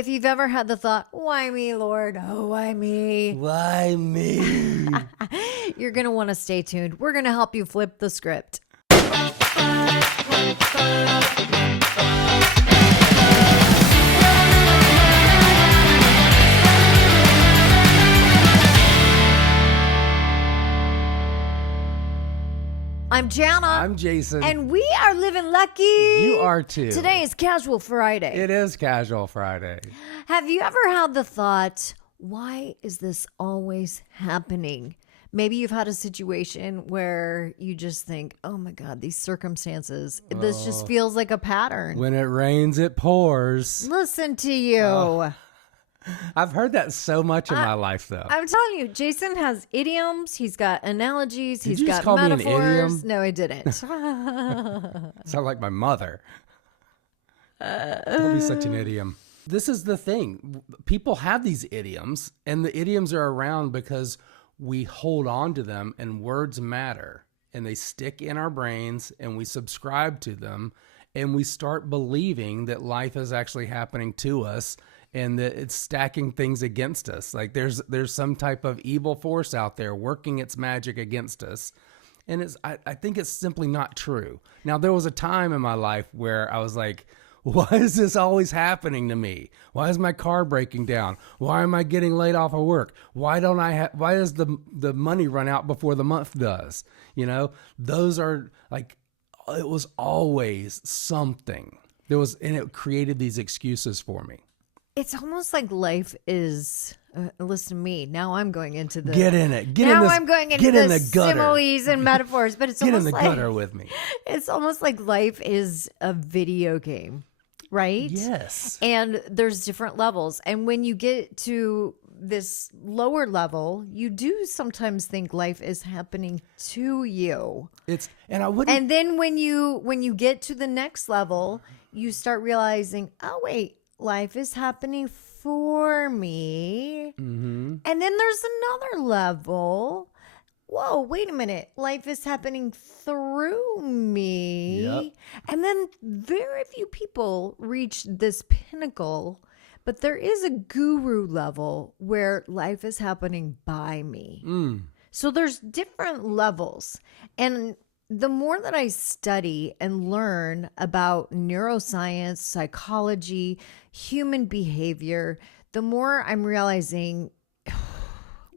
If you've ever had the thought, why me, Lord? Oh, why me? Why me? You're going to want to stay tuned. We're going to help you flip the script. I'm Jana. I'm Jason. And we are living lucky. You are too. Today is Casual Friday. It is Casual Friday. Have you ever had the thought, why is this always happening? Maybe you've had a situation where you just think, oh my God, these circumstances, this just feels like a pattern. When it rains, it pours. Listen to you. I've heard that so much in my life, though. I'm telling you, Jason has idioms. He's got analogies. Did He's you just got call me an metaphors. idiom? No, I didn't. Sound like my mother. Don't be such an idiom. This is the thing. People have these idioms, and the idioms are around because we hold on to them, and words matter, and they stick in our brains, and we subscribe to them, and we start believing that life is actually happening to us, and that it's stacking things against us. Like there's some type of evil force out there working its magic against us. And I think it's simply not true. Now, there was a time in my life where I was like, why is this always happening to me? Why is my car breaking down? Why am I getting laid off of work? Why does the money run out before the month does? You know, those are like, it was always something. And it created these excuses for me. It's almost like life is. Listen to me. Now I'm going into the. Get in it. I'm going into the similes and metaphors, but it's get almost in the like, gutter with me. It's almost like life is a video game, right? Yes. And there's different levels, and when you get to this lower level, you do sometimes think life is happening to you. And then when you get to the next level, you start realizing, oh wait, life is happening for me. Mm-hmm. And then there's another level. Whoa, wait a minute. Life is happening through me. Yep. And then very few people reach this pinnacle, but there is a guru level where life is happening by me. So there's different levels. And the more that I study and learn about neuroscience, psychology, human behavior, the more I'm realizing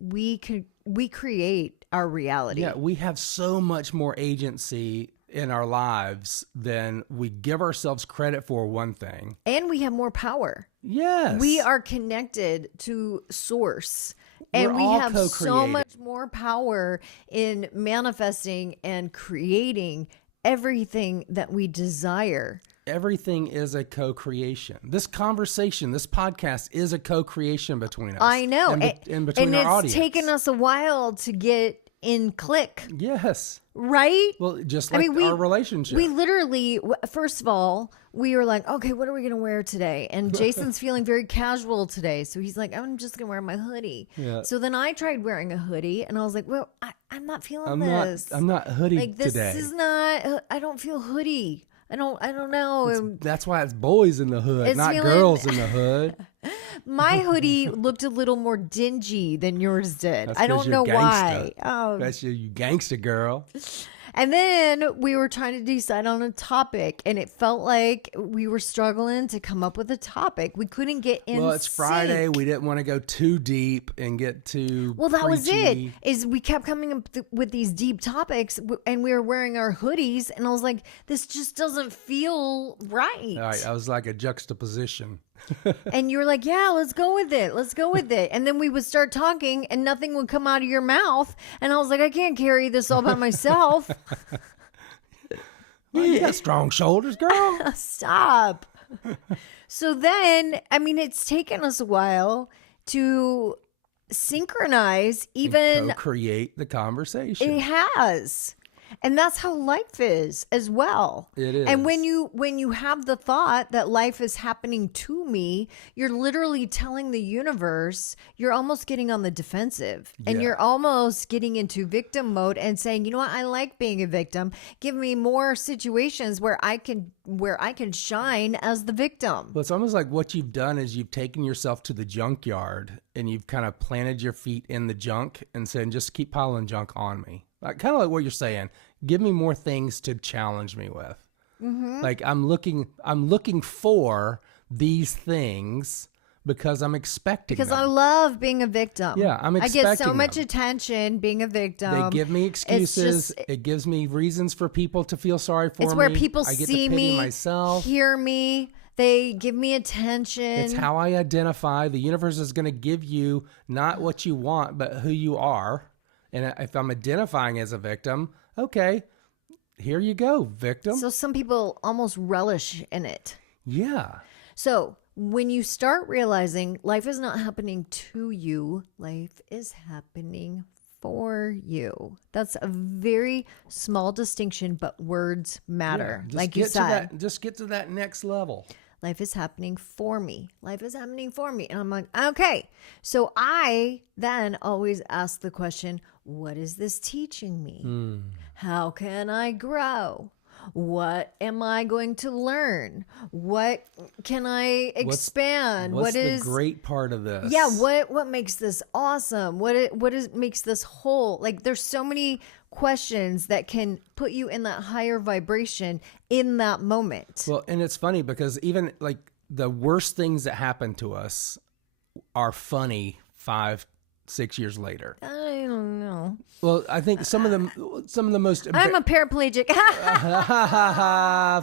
we create our reality. Yeah, we have so much more agency in our lives than we give ourselves credit for, one thing. And we have more power. Yes. We are connected to source. And we all have so co-creating. much more power in manifesting and creating everything that we desire. Everything is a co-creation. This conversation, this podcast is a co-creation between us. I know. And between our audience. It's taken us a while to get in click. Yes. Right? Well, just like our relationship. We literally, first of all, we were like, okay, what are we going to wear today? And Jason's feeling very casual today. So he's like, I'm just going to wear my hoodie. Yeah. So then I tried wearing a hoodie and I was like, well, I'm not feeling this. I'm not hoodie like, this today. is not, I don't feel hoodie. I don't know. That's why it's boys in the hood, It's not feeling- girls in the hood. My hoodie looked a little more dingy than yours did. That's I 'cause don't you're know why. gangsta. Oh, That's you gangster girl. And then we were trying to decide on a topic, and it felt like we were struggling to come up with a topic. We couldn't get in. Well, it's Friday. sync. We didn't want to go too deep and get too Well, that was it. preachy. Is we kept coming up with these deep topics, and we were wearing our hoodies, and I was like, "This just doesn't feel right." All right, I was like a juxtaposition. And you were like, "Yeah, let's go with it. Let's go with it." And then we would start talking, and nothing would come out of your mouth, and I was like, "I can't carry this all by myself." Well, you got strong shoulders, girl. Stop. So then, I mean, it's taken us a while to synchronize, even Co-create the conversation. it has. And that's how life is as well. It is. And when you have the thought that life is happening to me, you're literally telling the universe, you're almost getting on the defensive. And Yeah. you're almost getting into victim mode and saying, you know what, I like being a victim. Give me more situations where I can shine as the victim. Well, it's almost like what you've done is you've taken yourself to the junkyard and you've kind of planted your feet in the junk and said, just keep piling junk on me. Like, kind of like what you're saying. Give me more things to challenge me with. Mm-hmm. Like I'm looking for these things because I'm expecting Because them. I love being a victim. Yeah, I'm expecting I get so much them. attention being a victim. They give me excuses. It's just, it gives me reasons for people to feel sorry for me. it's where people I get see to pity me, myself. hear me. They give me attention. It's how I identify. The universe is going to give you not what you want, but who you are. And if I'm identifying as a victim, okay, here you go, victim. So some people almost relish in it. Yeah. So when you start realizing life is not happening to you, life is happening for you. That's a very small distinction, but words matter. Just like you get to said, just get to that next level. life is happening for me. Life is happening for me. And I'm like, okay. So I then always ask the question, what is this teaching me? How can I grow? What am I going to learn? What can I expand? What's what is the great part of this? Yeah, what makes this awesome? Makes this whole? Like there's so many questions that can put you in that higher vibration in that moment. Well, and it's funny because even like the worst things that happen to us are funny 5-6 years later. I don't know. Well, I think some of the most I'm a paraplegic.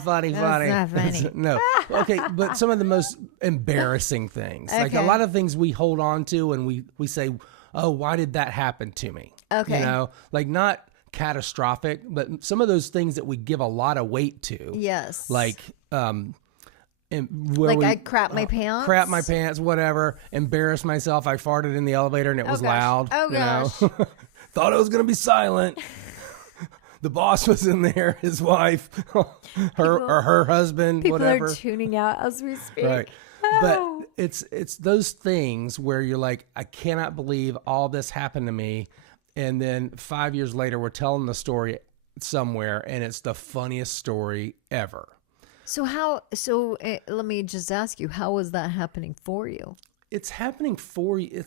funny. not funny. No. Okay, but some of the most embarrassing things. Like a Okay. lot of things we hold on to and we say, "Oh, why did that happen to me?" Okay. You know, like not catastrophic, but some of those things that we give a lot of weight to. Yes. Like I crap my pants. Crap my pants, whatever. Embarrassed myself. I farted in the elevator and it was gosh. loud. Oh, you know? Thought it was going to be silent. The boss was in there, his wife, her husband, People whatever. are tuning out as we speak. Right. Oh. But it's those things where you're like, I cannot believe all this happened to me. And then 5 years later, we're telling the story somewhere and it's the funniest story ever. So let me just ask you, how was that happening for you? It's happening for you.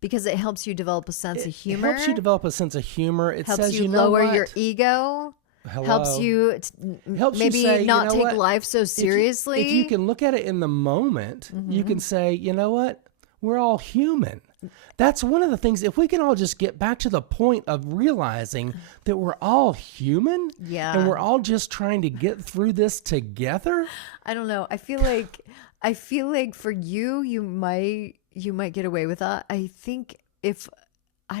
Because it helps you develop a sense of humor. It helps you develop a sense of humor. It helps says, you you know lower what? your ego. Hello. Helps you Helps you maybe say, not you know take what? life so seriously. If you can look at it in the moment, you can say, you know what? We're all human. That's one of the things. If we can all just get back to the point of realizing that we're all human, Yeah. and we're all just trying to get through this together. I I don't know. I feel like for you, you might get away with that. I think if I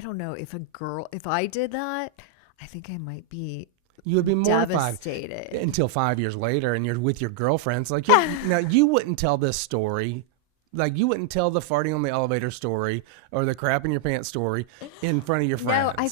did that, I think I might be You would be mortified devastated. until 5 years later, and you're with your girlfriends. Like now, you wouldn't tell this story. Like you wouldn't tell the farting on the elevator story or the crap in your pants story in front of your friends. No,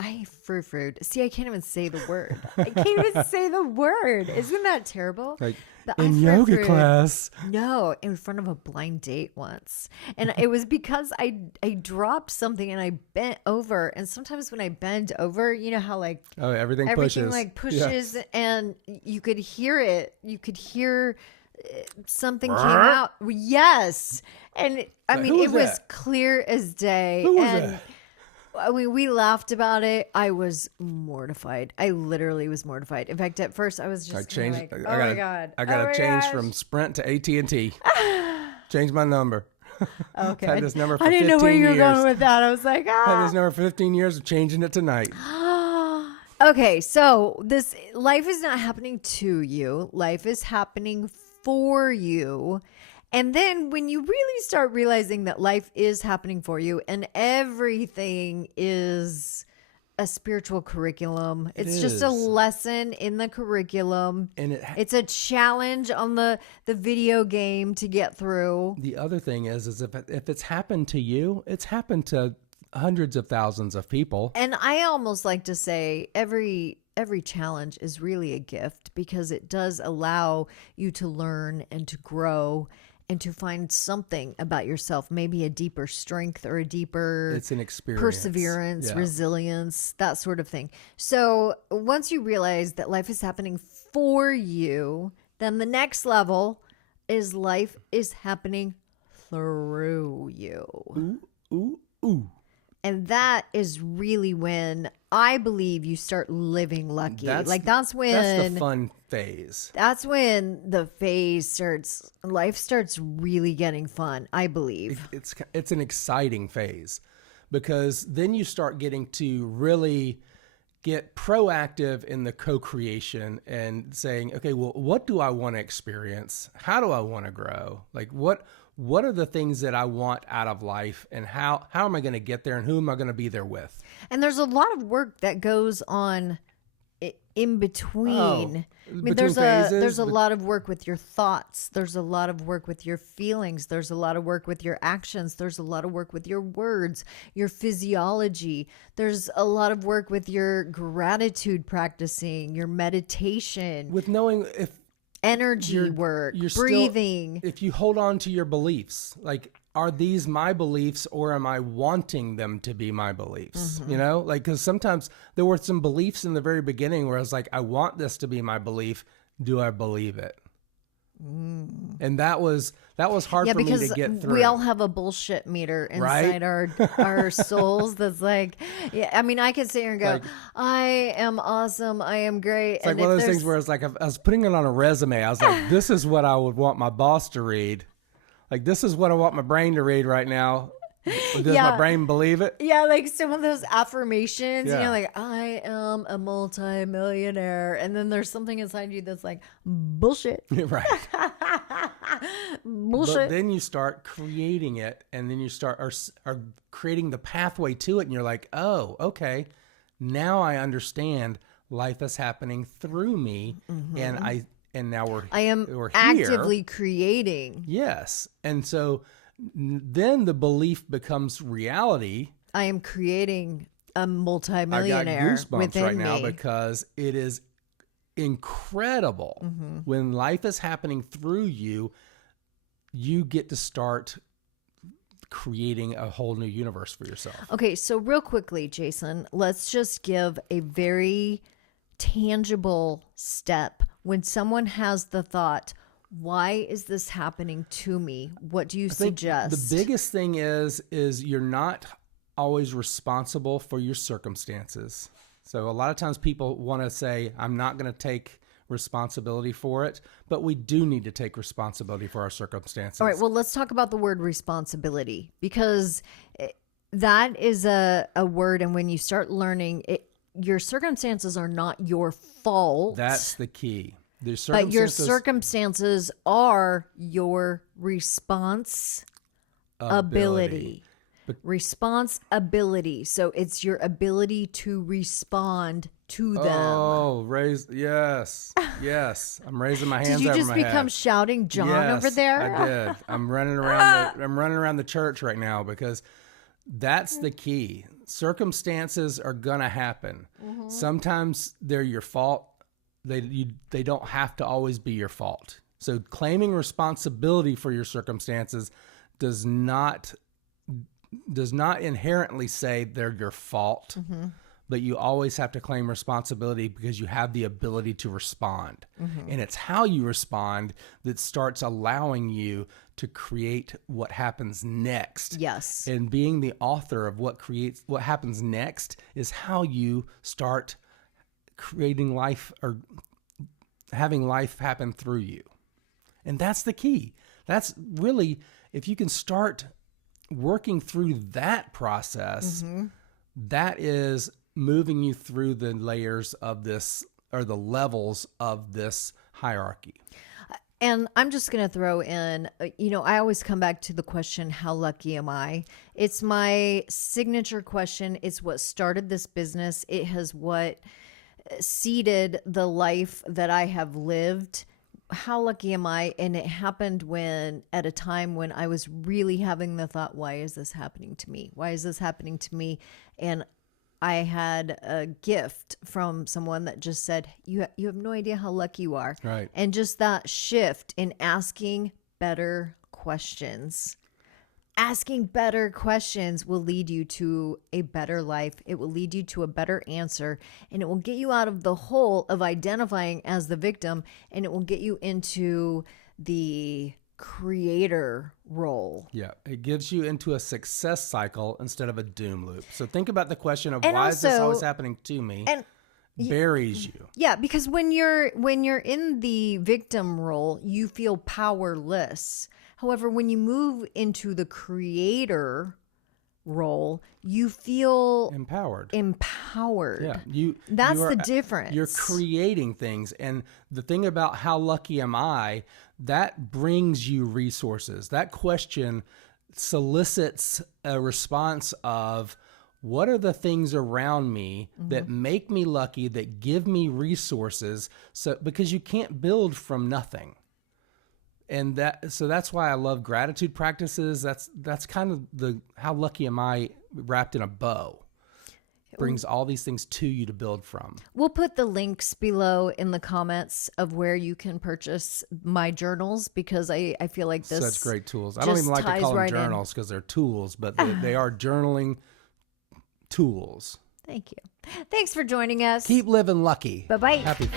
I frou-frued. See, I can't even say the word. I can't even say the word. Isn't that terrible? Like But in I yoga frou-frued. class. No, in front of a blind date once. And it was because I dropped something and I bent over. And sometimes when I bend over, you know how like Oh, everything pushes. like pushes and you could hear it. You could hear something came out. Yes. And I mean, who it was was that? clear as day. Who was and that? I mean, we laughed about it. I was mortified. I literally was mortified. In fact, at first I was just I changed. like, I gotta, my God. I got Oh my to change gosh. from Sprint to AT&T. Change my number. Okay. Had this number for I didn't know 15 where you were years. going with that. I was like, Had this number for 15 years. I'm changing it tonight. Okay, so this life is not happening to you. Life is happening for you. And then when you really start realizing that life is happening for you and everything is a spiritual curriculum, it's just a is. lesson in the curriculum. And It's a challenge on the video game to get through. the other thing is if it's happened to you, it's happened to hundreds of thousands of people. And I almost like to say every challenge is really a gift because it does allow you to learn and to grow and to find something about yourself, maybe a deeper strength or a deeper It's an experience. perseverance, Yeah. resilience, that sort of thing. So once you realize that life is happening for you, then the next level is life is happening through you. Ooh. And that is really when I believe you start living lucky. That's when That's the fun phase. That's when the phase starts, life starts really getting fun, I believe. It's an exciting phase because then you start getting to really get proactive in the co-creation and saying, okay, well, what do I want to experience? How do I want to grow? Like what are the things that I want out of life, and how am I going to get there, and who am I going to be there with? And there's a lot of work that goes on in between. I mean, there's a lot of work with your thoughts. There's a lot of work with your feelings. There's a lot of work with your actions. There's a lot of work with your words, your physiology. There's a lot of work with your gratitude practicing, your meditation. With knowing if energy work, you're breathing. If you hold on to your beliefs, like, are these my beliefs or am I wanting them to be my beliefs? Mm-hmm. You know, like, because sometimes there were some beliefs in the very beginning where I was like, I want this to be my belief. Do I believe it? And that was hard for me to get through. We all have a bullshit meter inside our souls. That's like, yeah. I mean, I could sit here and go, like, I am awesome. I am great. It's like one of those things where it's like, I was putting it on a resume. I was like, this is what I would want my boss to read. Like, this is what I want my brain to read right now. Does my brain believe it? Yeah, like some of those affirmations, Yeah. like, I am a multi-millionaire. And then there's something inside you that's like, bullshit. Right. Bullshit. But then you start creating it, and then you start are creating the pathway to it, and you're like, oh, okay, now I understand life is happening through me, and now we're here. Actively creating. Yes, and so then the belief becomes reality. I am creating a multi-millionaire. I got goosebumps within right now me. because it is incredible when life is happening through you. You get to start creating a whole new universe for yourself. Okay, so real quickly, Jason, let's just give a very tangible step. When someone has the thought, why is this happening to me? What do you suggest? The biggest thing is you're not always responsible for your circumstances. So a lot of times people want to say, I'm not going to take responsibility for it, but we do need to take responsibility for our circumstances. All right, well, let's talk about the word responsibility, because that is a word, and when you start learning it, your circumstances are not your fault. That's the key. But your circumstances are your responsibility. Responsibility. So it's your ability to respond to them. Oh, yes. I'm raising my hands over my head. Did you just become shouting John over there? I did. I'm running around the church right now because that's the key. Circumstances are gonna happen. Sometimes they're your fault. They don't have to always be your fault. So claiming responsibility for your circumstances does not inherently say they're your fault, but you always have to claim responsibility because you have the ability to respond. And it's how you respond that starts allowing you to create what happens next. Yes. And being the author of what happens next is how you start creating life or having life happen through you. And that's the key. That's really, if you can start working through that process, that is moving you through the layers of this, or the levels of this hierarchy. And I'm just going to throw in, I always come back to the question, how lucky am I? It's my signature question. It's what started this business. It has what seeded the life that I have lived how lucky am I? And it happened at a time when I was really having the thought, why is this happening to me? Why is this happening to me? And I had a gift from someone that just said, you have no idea how lucky you are. Right. And just that shift in asking better questions. Asking better questions will lead you to a better life. It will lead you to a better answer, and it will get you out of the hole of identifying as the victim, and it will get you into the creator role. Yeah, it gives you into a success cycle instead of a doom loop. So think about the question of And why is this also- always happening to me? And buries you. yeah, because when you're in the victim role, you feel powerless. However, when you move into the creator role, you feel Empowered. empowered. Yeah, That's you are- the difference. You're creating things, and the thing about how lucky am I, that brings you resources. That question solicits a response of, what are the things around me that make me lucky, that give me resources? So because you can't build from nothing. And that's why I love gratitude practices. That's kind of the how lucky am I wrapped in a bow. Brings all these things to you to build from. We'll put the links below in the comments of where you can purchase my journals, because I feel like this Such great tools. I don't just even like to ties call them right in. journals because they're tools, but they are journaling tools. Thank you. Thanks for joining us. Keep living lucky. Bye-bye. Happy.